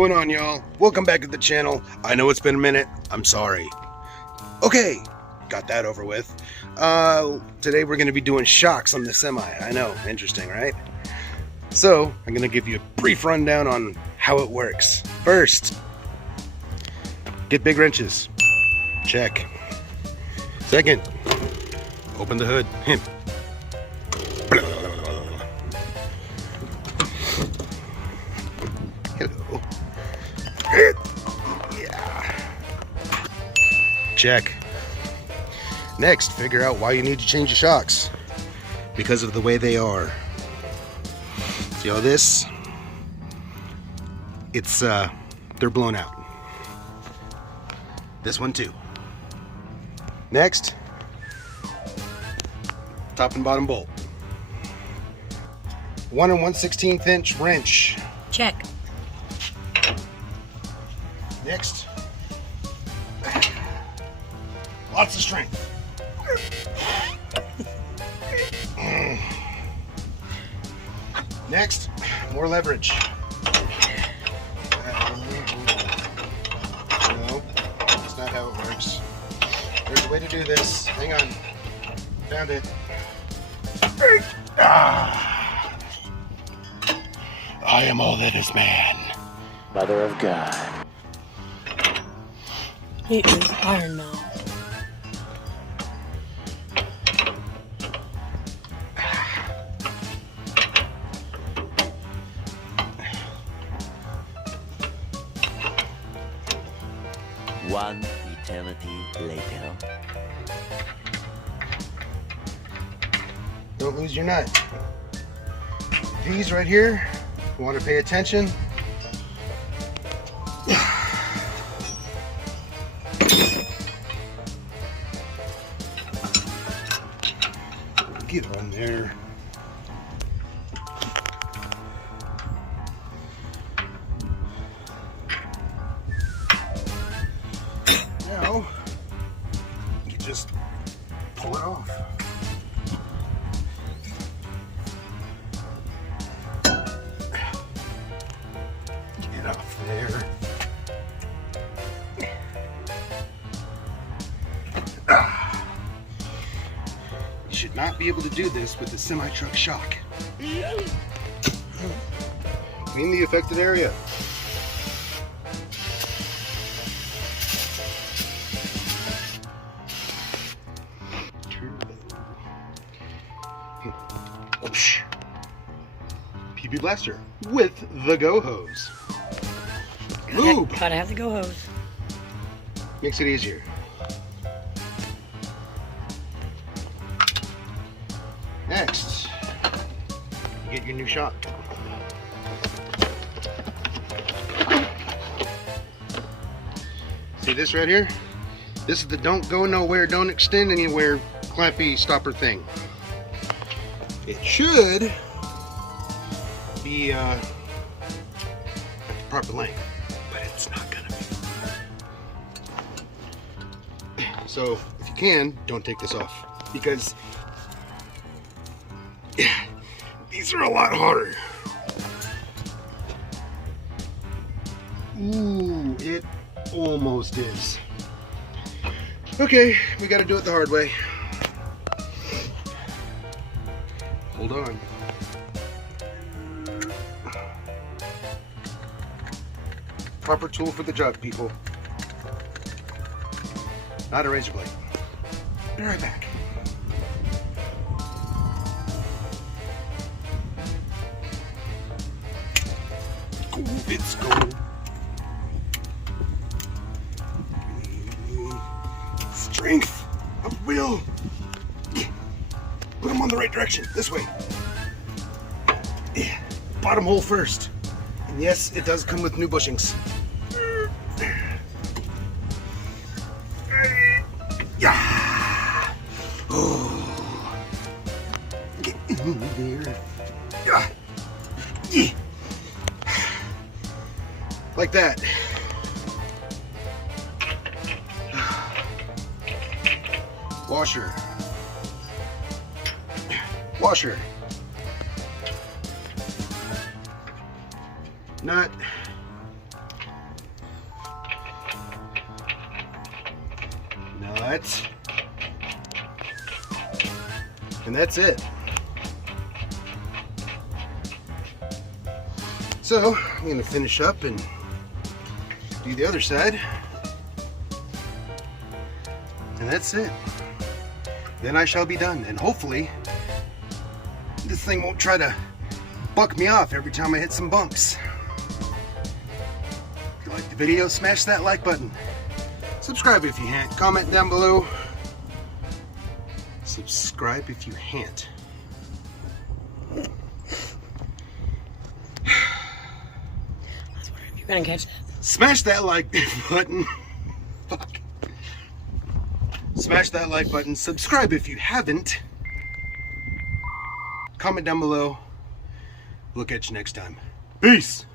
going on, y'all? Welcome back to the channel. I know it's been a minute. I'm sorry. Okay, got that over with. Today we're going to be doing shocks on the semi. I know, interesting, right? So, I'm going to give you a brief rundown on how it works. First, get big wrenches. Check. Second, open the hood. Hello. Yeah. Check. Next, figure out why you need to change your shocks. Because of the way they are. See all this? It's, they're blown out. This one too. Next, top and bottom bolt. 1 1/16 inch wrench. Check. Next, lots of strength. Next, more leverage. No, that's not how it works. There's a way to do this. Hang on. Found it. I am all that is man. Mother of God. He is Iron Man. One eternity later. Don't lose your nut. These right here, you want to pay attention. Get on there. Now, you just pull it off. Get off there. You should not be able to do this with the semi-truck shock. Clean the affected area. PB Blaster with the Go Hose. Lube Gotta have the go hose. makes it easier. Next, you get your new shock. See this right here? This is the don't go nowhere, don't extend anywhere clampy stopper thing. It should be at the proper length, but it's not gonna be. So if you can, don't take this off, because these are a lot harder. Ooh, it almost is. Okay, we gotta do it the hard way. Hold on. Proper tool for the job, people. Not a razor blade. Be right back. Go, it's go. Strength of will. Put them on the right direction. This way. Bottom hole first. And yes, it does come with new bushings. Yeah. Oh. Get in there. Yeah. Like that. Washer. Washer. Nut. But, and that's it. So I'm going to finish up and do the other side. And that's it. Then I shall be done. And hopefully this thing won't try to buck me off every time I hit some bumps. If you like the video, smash that like button. Subscribe if you can't. Comment down below. Subscribe if you can't. You're gonna catch that. Smash that like button. Fuck. Smash that like button. Subscribe if you haven't. Comment down below. We'll catch you next time. Peace.